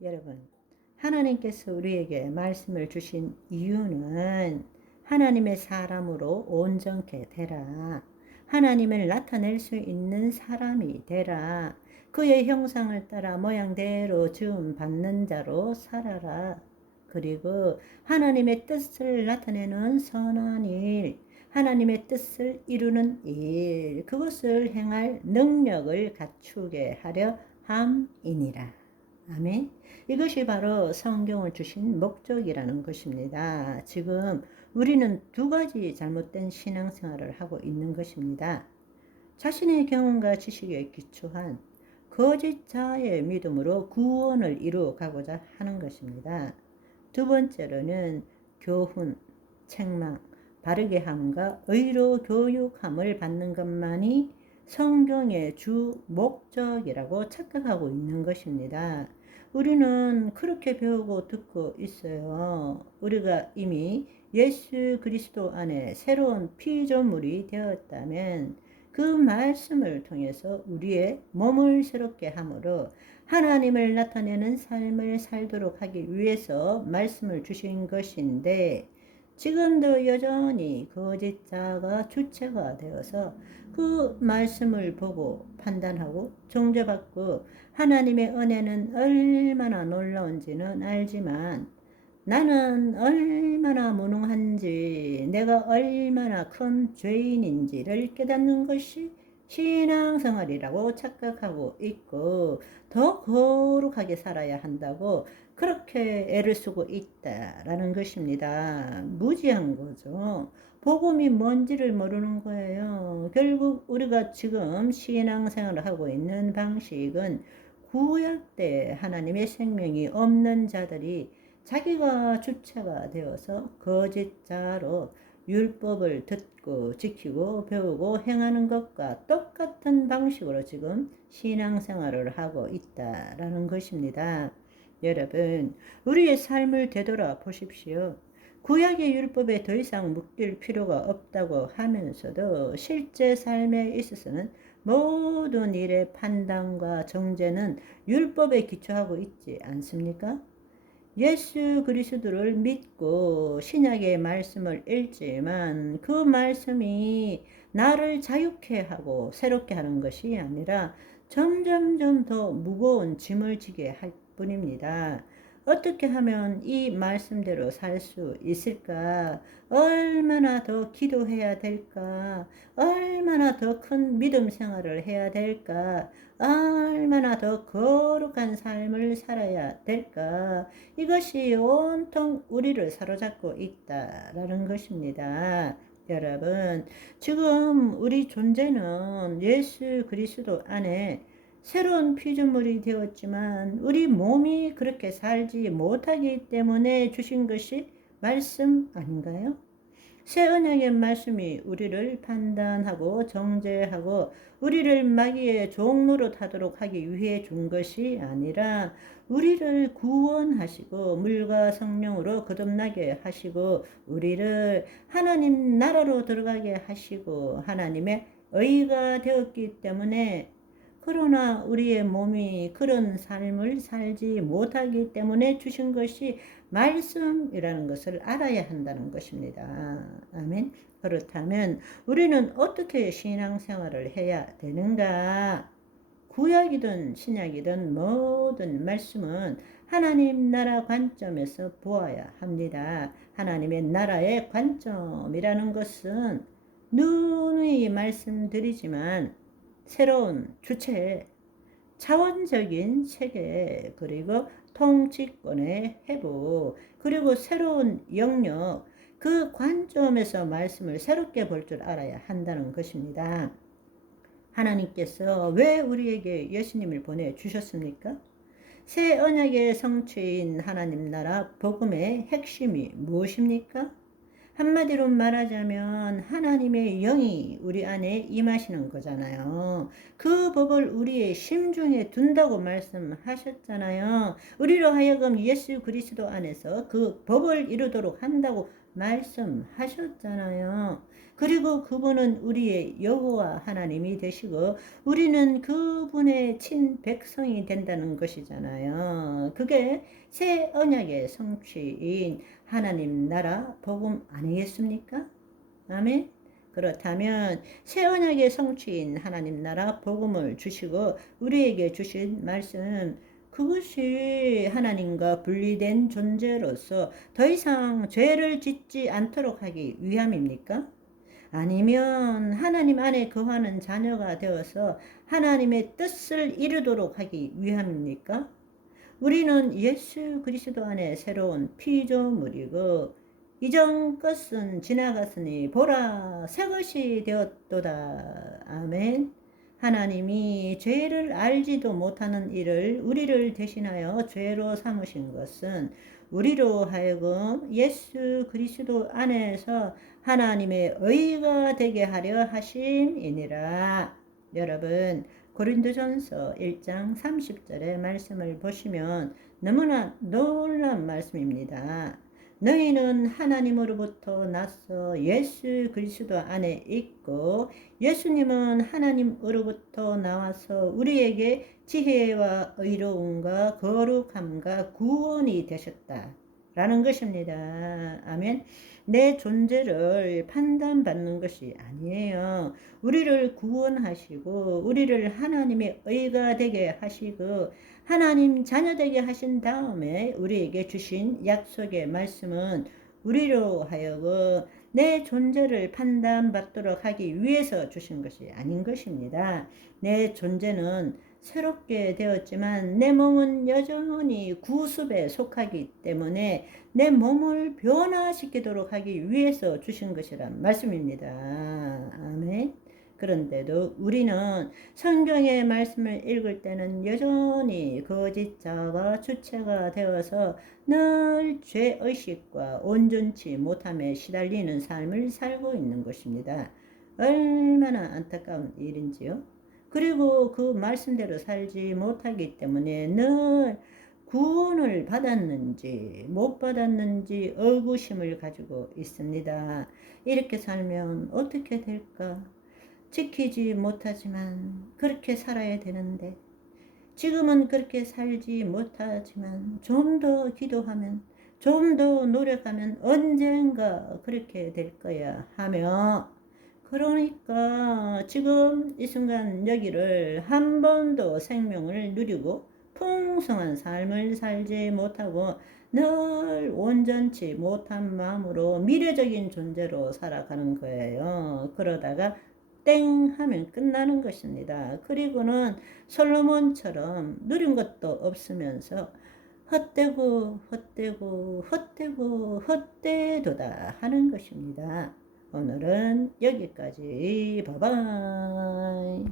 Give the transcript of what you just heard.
여러분, 하나님께서 우리에게 말씀을 주신 이유는 하나님의 사람으로 온전케 되라. 하나님을 나타낼 수 있는 사람이 되라. 그의 형상을 따라 모양대로 지음 받는 자로 살아라. 그리고 하나님의 뜻을 나타내는 선한 일, 하나님의 뜻을 이루는 일, 그것을 행할 능력을 갖추게 하려 함이니라. 아멘. 이것이 바로 성경을 주신 목적이라는 것입니다. 지금 우리는 두 가지 잘못된 신앙생활을 하고 있는 것입니다. 자신의 경험과 지식에 기초한 거짓 자의 믿음으로 구원을 이루어 가고자 하는 것입니다. 두 번째로는 교훈, 책망, 바르게 함과 의로 교육함을 받는 것만이 성경의 주 목적이라고 착각하고 있는 것입니다. 우리는 그렇게 배우고 듣고 있어요. 우리가 이미 예수 그리스도 안에 새로운 피조물이 되었다면 그 말씀을 통해서 우리의 몸을 새롭게 함으로 하나님을 나타내는 삶을 살도록 하기 위해서 말씀을 주신 것인데 지금도 여전히 거짓자가 주체가 되어서 그 말씀을 보고 판단하고 종죄받고 하나님의 은혜는 얼마나 놀라운지는 알지만 나는 얼마나 무능한지 내가 얼마나 큰 죄인인지를 깨닫는 것이 신앙생활이라고 착각하고 있고 더 거룩하게 살아야 한다고 그렇게 애를 쓰고 있다라는 것입니다. 무지한 거죠. 복음이 뭔지를 모르는 거예요. 결국 우리가 지금 신앙생활을 하고 있는 방식은 구약 때 하나님의 생명이 없는 자들이 자기가 주체가 되어서 거짓자로 율법을 듣고 지키고 배우고 행하는 것과 똑같은 방식으로 지금 신앙생활을 하고 있다라는 것입니다. 여러분, 우리의 삶을 되돌아 보십시오. 구약의 율법에 더 이상 묶일 필요가 없다고 하면서도 실제 삶에 있어서는 모든 일의 판단과 정죄는 율법에 기초하고 있지 않습니까? 예수 그리스도를 믿고 신약의 말씀을 읽지만 그 말씀이 나를 자유케 하고 새롭게 하는 것이 아니라 점점점 더 무거운 짐을 지게 할 뿐입니다. 어떻게 하면 이 말씀대로 살 수 있을까? 얼마나 더 기도해야 될까? 얼마나 더 큰 믿음 생활을 해야 될까? 얼마나 더 거룩한 삶을 살아야 될까? 이것이 온통 우리를 사로잡고 있다라는 것입니다. 여러분, 지금 우리 존재는 예수 그리스도 안에 새로운 피조물이 되었지만 우리 몸이 그렇게 살지 못하기 때문에 주신 것이 말씀 아닌가요? 새 언약의 말씀이 우리를 판단하고 정죄하고 우리를 마귀의 종로로 타도록 하기 위해 준 것이 아니라 우리를 구원하시고 물과 성령으로 거듭나게 하시고 우리를 하나님 나라로 들어가게 하시고 하나님의 의가 되었기 때문에 그러나 우리의 몸이 그런 삶을 살지 못하기 때문에 주신 것이 말씀이라는 것을 알아야 한다는 것입니다. 아멘. 그렇다면 우리는 어떻게 신앙생활을 해야 되는가? 구약이든 신약이든 모든 말씀은 하나님 나라 관점에서 보아야 합니다. 하나님의 나라의 관점이라는 것은 누누이 말씀드리지만 새로운 주체, 차원적인 세계, 그리고 통치권의 회복, 그리고 새로운 영역, 그 관점에서 말씀을 새롭게 볼 줄 알아야 한다는 것입니다. 하나님께서 왜 우리에게 예수님을 보내주셨습니까? 새 언약의 성취인 하나님 나라 복음의 핵심이 무엇입니까? 한마디로 말하자면 하나님의 영이 우리 안에 임하시는 거잖아요. 그 법을 우리의 심중에 둔다고 말씀하셨잖아요. 우리로 하여금 예수 그리스도 안에서 그 법을 이루도록 한다고 말씀하셨잖아요. 그리고 그분은 우리의 여호와 하나님이 되시고 우리는 그분의 친 백성이 된다는 것이잖아요. 그게 새 언약의 성취인 하나님 나라 복음 아니겠습니까? 아멘. 그렇다면 새 언약의 성취인 하나님 나라 복음을 주시고 우리에게 주신 말씀 그것이 하나님과 분리된 존재로서 더 이상 죄를 짓지 않도록 하기 위함입니까? 아니면 하나님 안에 거하는 자녀가 되어서 하나님의 뜻을 이루도록 하기 위함입니까? 우리는 예수 그리스도 안에 새로운 피조물이고 이전 것은 지나갔으니 보라 새 것이 되었도다. 아멘. 하나님이 죄를 알지도 못하는 일을 우리를 대신하여 죄로 삼으신 것은 우리로 하여금 예수 그리스도 안에서 하나님의 의가 되게 하려 하심이니라. 여러분 고린도전서 1장 30절의 말씀을 보시면 너무나 놀란 말씀입니다. 너희는 하나님으로부터 나서 예수 그리스도 안에 있고 예수님은 하나님으로부터 나와서 우리에게 지혜와 의로움과 거룩함과 구원이 되셨다. 라는 것입니다. 아멘. 내 존재를 판단받는 것이 아니에요. 우리를 구원하시고, 우리를 하나님의 의가 되게 하시고, 하나님 자녀 되게 하신 다음에 우리에게 주신 약속의 말씀은 우리로 하여금 내 존재를 판단받도록 하기 위해서 주신 것이 아닌 것입니다. 내 존재는 새롭게 되었지만 내 몸은 여전히 구습에 속하기 때문에 내 몸을 변화시키도록 하기 위해서 주신 것이란 말씀입니다. 아멘. 그런데도 우리는 성경의 말씀을 읽을 때는 여전히 거짓자와 주체가 되어서 늘 죄의식과 온전치 못함에 시달리는 삶을 살고 있는 것입니다. 얼마나 안타까운 일인지요. 그리고 그 말씀대로 살지 못하기 때문에 늘 구원을 받았는지 못 받았는지 의구심을 가지고 있습니다. 이렇게 살면 어떻게 될까? 지키지 못하지만 그렇게 살아야 되는데 지금은 그렇게 살지 못하지만 좀 더 기도하면 좀 더 노력하면 언젠가 그렇게 될 거야 하며 그러니까 지금 이 순간 여기를 한 번도 생명을 누리고 풍성한 삶을 살지 못하고 늘 온전치 못한 마음으로 미래적인 존재로 살아가는 거예요. 그러다가 땡 하면 끝나는 것입니다. 그리고는 솔로몬처럼 누린 것도 없으면서 헛되고 헛되고 헛되고 헛되도다 하는 것입니다. 오늘은 여기까지. 바바이.